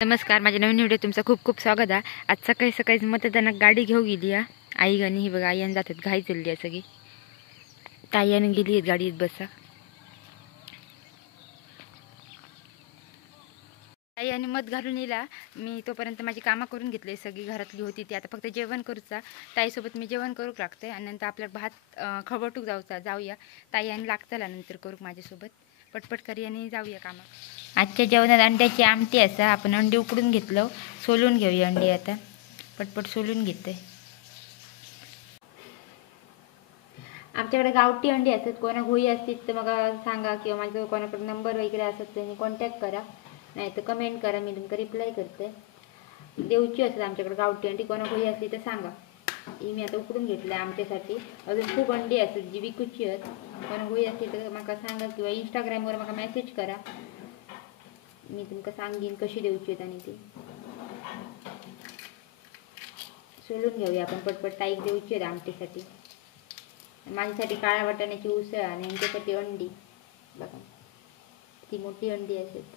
नमस्कार, माझ्या नवीन व्हिडिओ तुमचं खूप खूप स्वागत आहे. आज सकाळी सकाळी मतदानाक गाडी घेऊ गेली आहे आई गाणी. ही बघा आई जातात घाई चालली आहे सगळी. ताईयाने गेली आहेत गाडीत बसा. ताई आणि मत घालून येला. मी तोपर्यंत माझी कामं करून घेतली सगळी घरातली होती ती. आता फक्त जेवण करूचा. ताईसोबत मी जेवण करूक लागते आणि नंतर आपल्या भात खवटूक जाऊया. ताई आणि लागताला नंतर करूक माझ्यासोबत. पटपट करी आणि जाऊया कामा. आजच्या जेवणात अंड्याची आमटी असा. आपण अंडी उकडून घेतलं, सोलून घेऊया अंडी. आता पटपट सोलून घेते. आमच्याकडे गावठी अंडी असतात. कोणा होई असतील तर मग सांगा, किंवा माझ्या कोणाकडे नंबर वगैरे असत त्यांनी कॉन्टॅक्ट करा, नाही तर कमेंट करा, मी तुमका रिप्लाय करते. देवची असतात आमच्याकडे गावठी अंडी. कोणा होई असली तर सांगा. ही मी आता उकडून घेतलं आमच्यासाठी. अजून खूप अंडी असतात जी विकूची आहेत. कोणा होई असली तर मला सांगा, किंवा इंस्टाग्रामवर मला मेसेज करा, मी तुमका सांगेन कशी देऊची आहेत. आणि ती सोलून घेऊया आपण पटपट. ताईक देऊची आहेत आमटीसाठी. माझ्यासाठी काळ्या वाटाण्याची उसळ आणि यांच्यासाठी अंडी. बघा ती मोठी अंडी असत.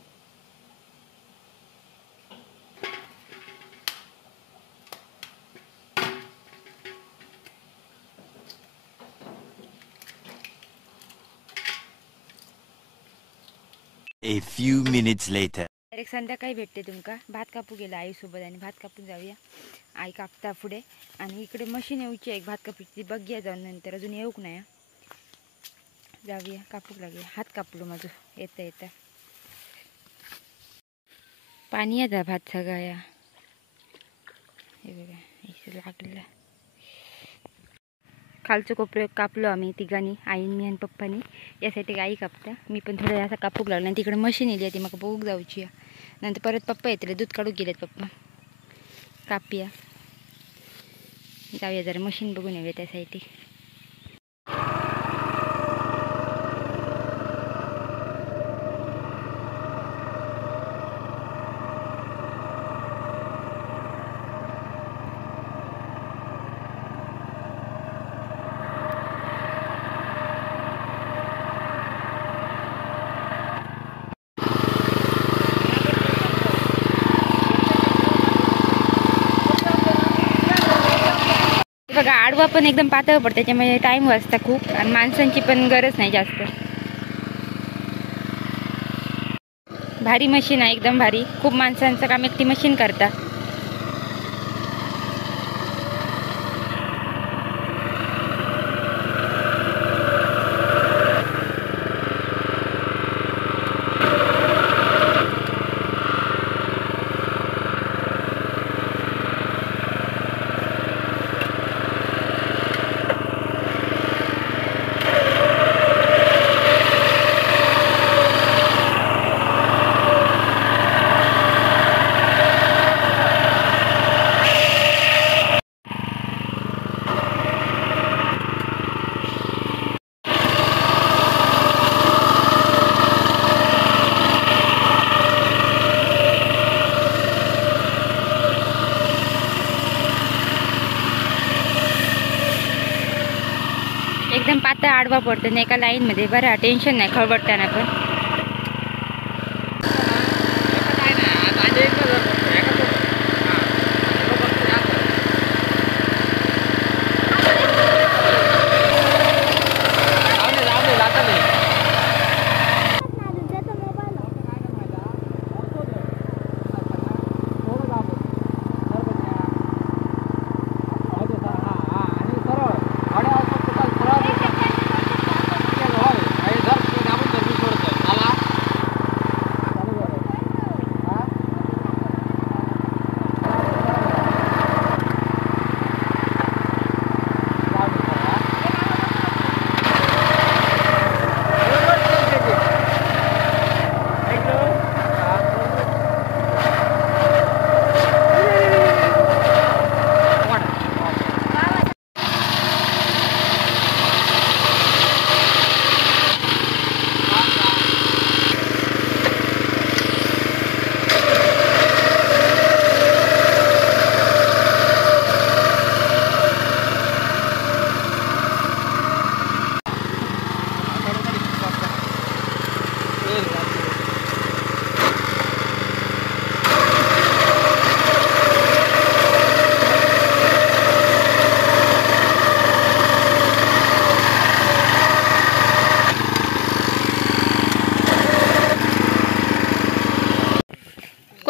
A few minutes later. Direct संध्याकाळी भेटते तुमका. भात कापू गेला आईसोबत आणि भात कापून जाऊया. आई कापता पुढे आणि इकडे मशीन येऊची आहे भात कापूची. बघूया जाऊन नंतर, अजून येऊक नाही. जाऊया कापूक लागूया. हात कापलो माझं येता येता. पाणी येतं भात सगळा. या हे बघा इथे लागलं. खालचं कोपरे कापलो आम्ही तिघांनी, आईन मी आणि पप्पानी. यासाठी आई कापता, मी पण थोडं असं कापूक लागलं. आणि तिकडे मशीन येली आहे ती मग बघूक जाऊची. नंतर परत पप्पा येतले, दूध काढूक गेलेत पप्पा. कापिया जाऊया जरा मशीन बघून येऊया त्यासाठी. बघा आडवा पण एकदम पातळ पडते, त्याच्यामुळे टाईम वाचता खूप आणि माणसांची पण गरज नाही जास्त. भारी मशीन आहे, एकदम भारी. खूप माणसांचं काम एकटी मशीन करता. एकदम पातळ आडवा पडतो ना एका लाईनमध्ये. बरं टेन्शन नाही खळबळताना पण.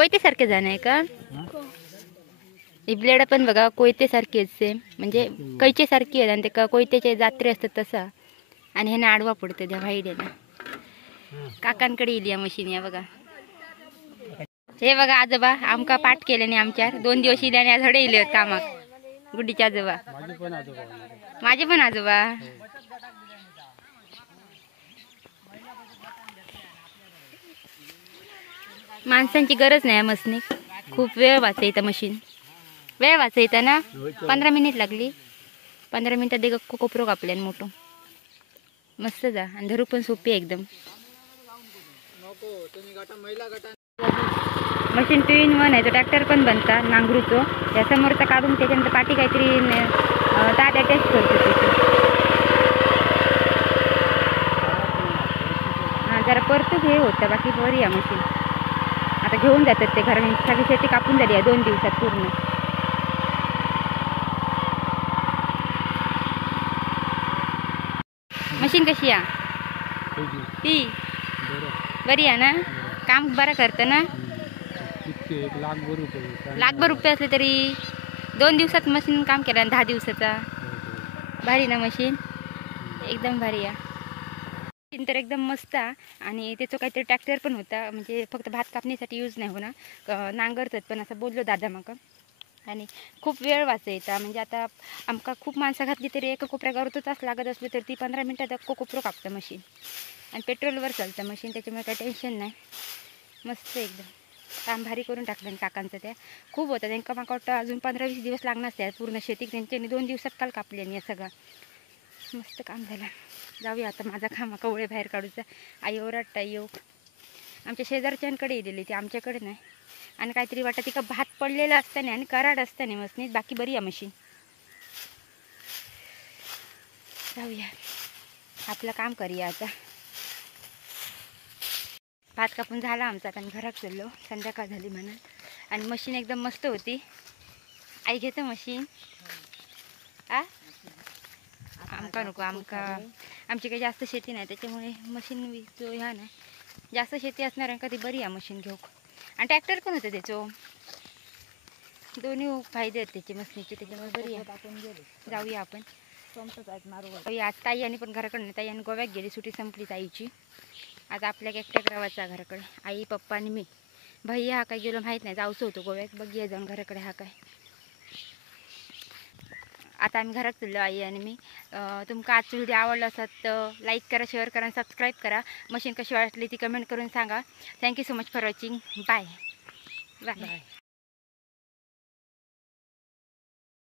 कोयतेसारखे जाणं आहे का? ही ब्लेड पण बघा कोयतेसारखी आहेत सेम, म्हणजे कैचे सारखी आहेत आणि ते कोयत्याचे जात्रे असतात तसा. आणि ह्यानं आडवा पडतं त्या व्हाईट यानं. काकांकडे येईल या मशीन या बघा. हे बघा आजोबा आमका पाठ केल्याने आमच्यावर 2 दिवस इल्याने आज हडे इले कामाक. गुड्डीचे आजोबा, माझे पण आजोबा. माणसांची गरज नाही मसनी, खूप वेळ वाचायचं मशीन. वेळ वाचायचं ना. 15 मिनिट लागली. 15 मिनिटात दे कोपरो कापल्यान मोठं मस्त जा. आणि धरू पण सोपी आहे एकदम. मशीन 2 in 1 आहे. तो ट्रॅक्टर पण बनता नांगरूचो. या समोरचा काढून त्याच्यानंतर पाठी काहीतरी दाद अटॅच करतो त्याची. हां जरा परतूक हे होतं, बाकी बरी आहे मशीन. आता घेऊन जातात ते घराने. सगळी शेती कापून झाली आहे 2 दिवसात पूर्ण. मशीन कशी आहे? ती बरी आहे ना. काम बरं करतं ना. लाखभर रुपये असले तरी 2 दिवसात मशीन काम केलं. 10 दिवसाचा भारी ना मशीन, एकदम भारी आहे मशीन तर एकदम मस्त आहे. आणि त्याचं काहीतरी ट्रॅक्टर पण होता, म्हणजे फक्त भात कापण्यासाठी यूज नाही होणार, नांगरतात पण असं बोललो दादा माका. आणि खूप वेळ वाचायचा. म्हणजे आता आमका खूप माणसं घातली तरी एका कोपऱ्या गवतो तास लागत असलं तर ती 15 मिनिटात अख्खो कोपरो कापतं मशीन. आणि पेट्रोलवर चालतं मशीन, त्याच्यामुळे काही टेन्शन नाही. मस्त एकदम काम भारी करून टाकलं काकांचं. त्या खूप होतं त्यांना. माका वाटतं अजून 15-20 दिवस लागणार त्या पूर्ण शेती. त्यांच्यानी 2 दिवसात काल कापली आणि सगळं मस्त काम झालं. जाऊया आता, माझा कामा कवळे बाहेर काढूचा. आई ओरडता येऊ. आमच्या शेजारच्यांकडे येलेली ती, आमच्याकडे नाही. आणि काहीतरी वाटतं तिका भात पडलेलं असताना आणि कराड असताना मसनीत. बाकी बरी आहे मशीन. जाऊया आपलं काम करूया आता. भात कापून झाला आमचा. आता आम्ही घरात चाललो, संध्याकाळ झाली म्हणून. आणि मशीन एकदम मस्त होती. आई घेतं मशीन. आमका नको. आमची काही जास्त शेती नाही, त्याच्यामुळे मशीन जो ह्या नाही. जास्त शेती असणाऱ्यांका ती बरी आहे मशीन घेऊ. आणि ट्रॅक्टर पण होतं त्याचं. दोन्ही फायदे आहेत त्याचे मशीनचे, त्याच्यामुळे बरी आहे. जाऊया आपण. आज ताई आणि पण घराकडे ताई आणि गोव्यात गेली. सुट्टी संपली ताईची. आज आपल्या एकट्या गावाचा घराकडे आई पप्पा आणि मी. भैया हा काय गेलो माहीत नाही, जाऊचं होतो गोव्यात. बघूया जाऊन घराकडे हा काय. आता आम्ही घरात चाललो आई आणि मी. तुमका आजचा व्हिडिओ आवडला असेल तर लाईक करा, शेअर करा, सबस्क्राईब करा. मशीन कशी वाटली ती कमेंट करून सांगा. Thank you so much for watching. Bye bye.